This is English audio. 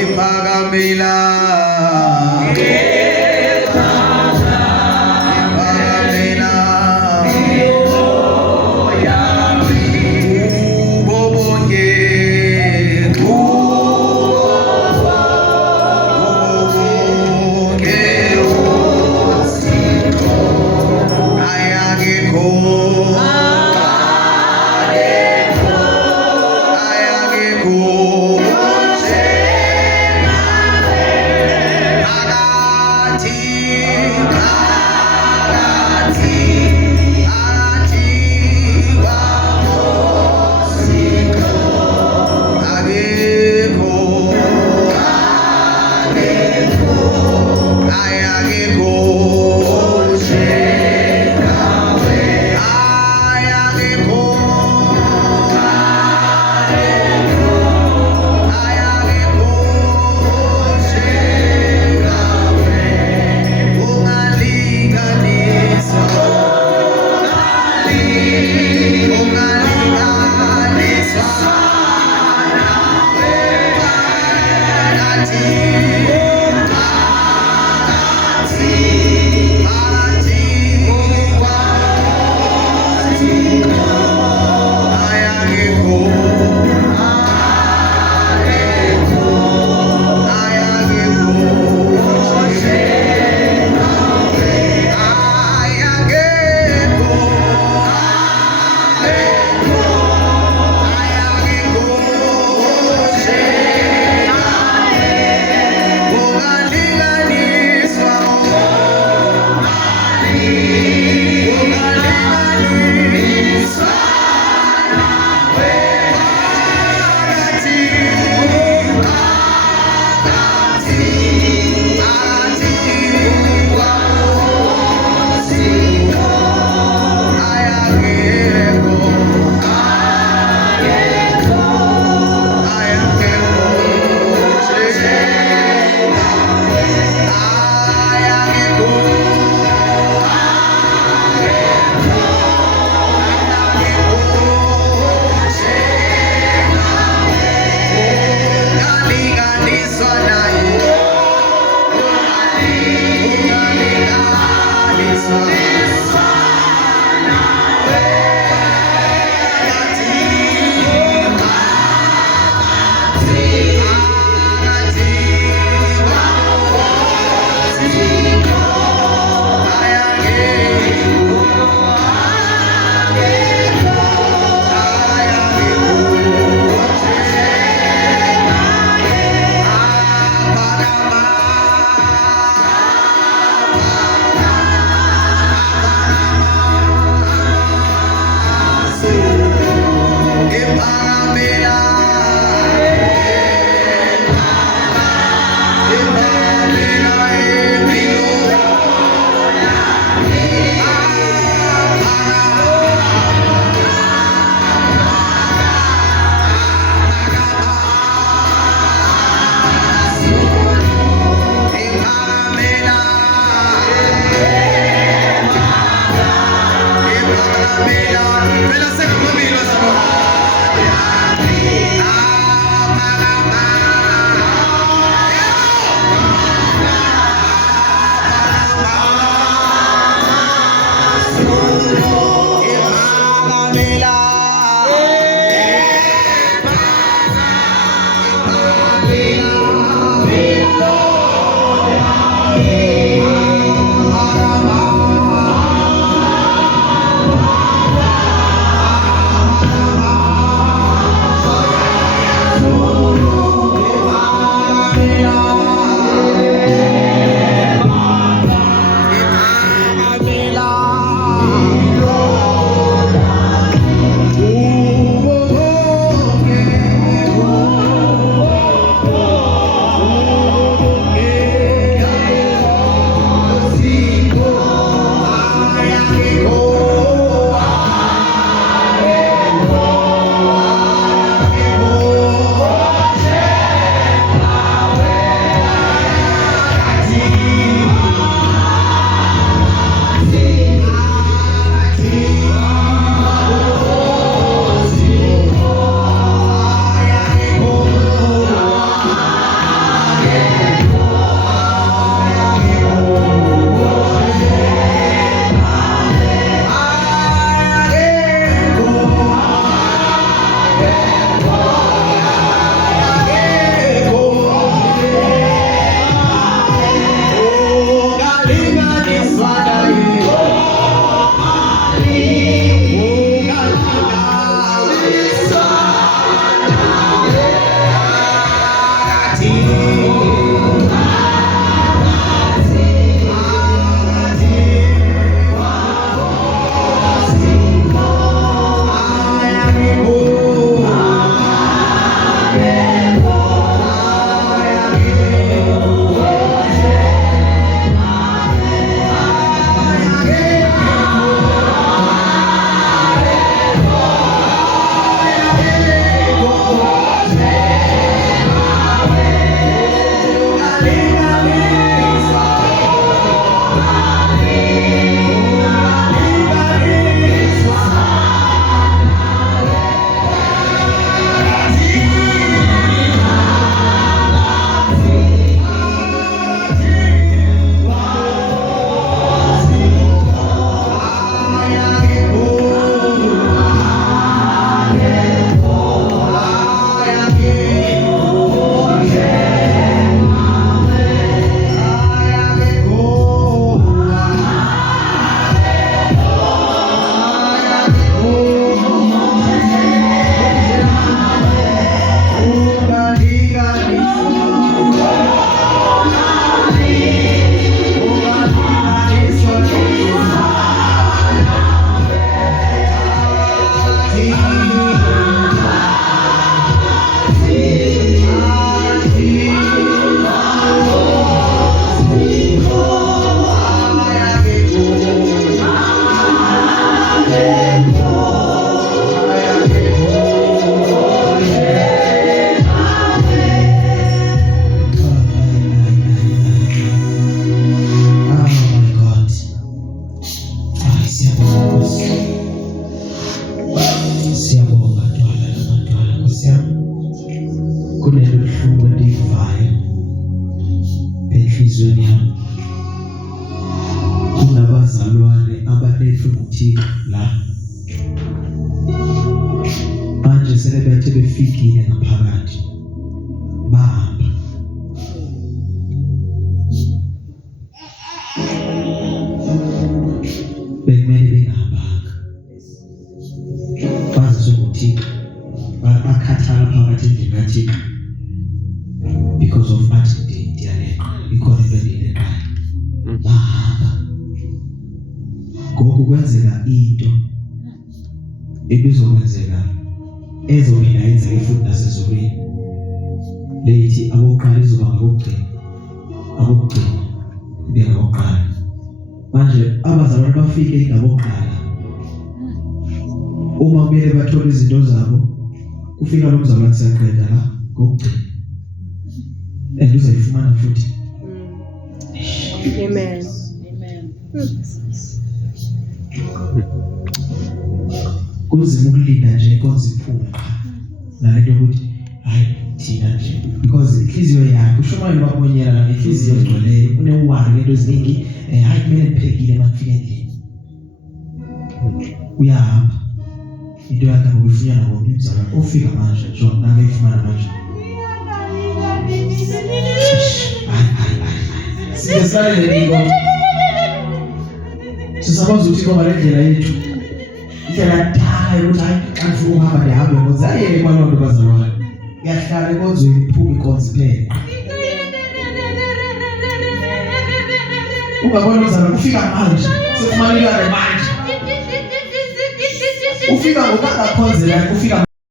Iphagamela uthika la manje sebethe befikile ngaphakathi bahamba bekumele bengahambanga bazi ukuthi bakhathala phakathi endlini kaThixo because of accident yaleqa ikhona impendile ekhaya bahamba ngoku kwenzeka into ebizokwenzeka ezophinda yenzeke futhi nasezulwini lethi abokuqala izoba ngokugcina bengabokuqala manje abazalwane bafike ngabokuqala uma kumele bathole izinto zabo kufika lo mzalwane sayaqeda la ngokugcina uzayifumana futhi Amen. kunzima ukulinda nje konke iphume nalento ukuthi hayi thina nje because inhliziyo yakhe ushomayo babonyela la inhliziyo egcweleyo unewari lento eziningi hayi kumele niphekile makufika endlini uyahamba into yakhe ngokufunyana ngomzalwane ofika manje John nabe ifumana manje siyasale lento sisakwazi ukuthi ngoba le ndlela yethu indlela tayo ukuthi hayi kanti uhamba ndihambe ngoba ayeke kwalonto bazalwane yahlala ekonzweni iphuma ikonzi phela ungabona uzalwane ufika manje sekufanele manje ufika ngokakakhonzela ufika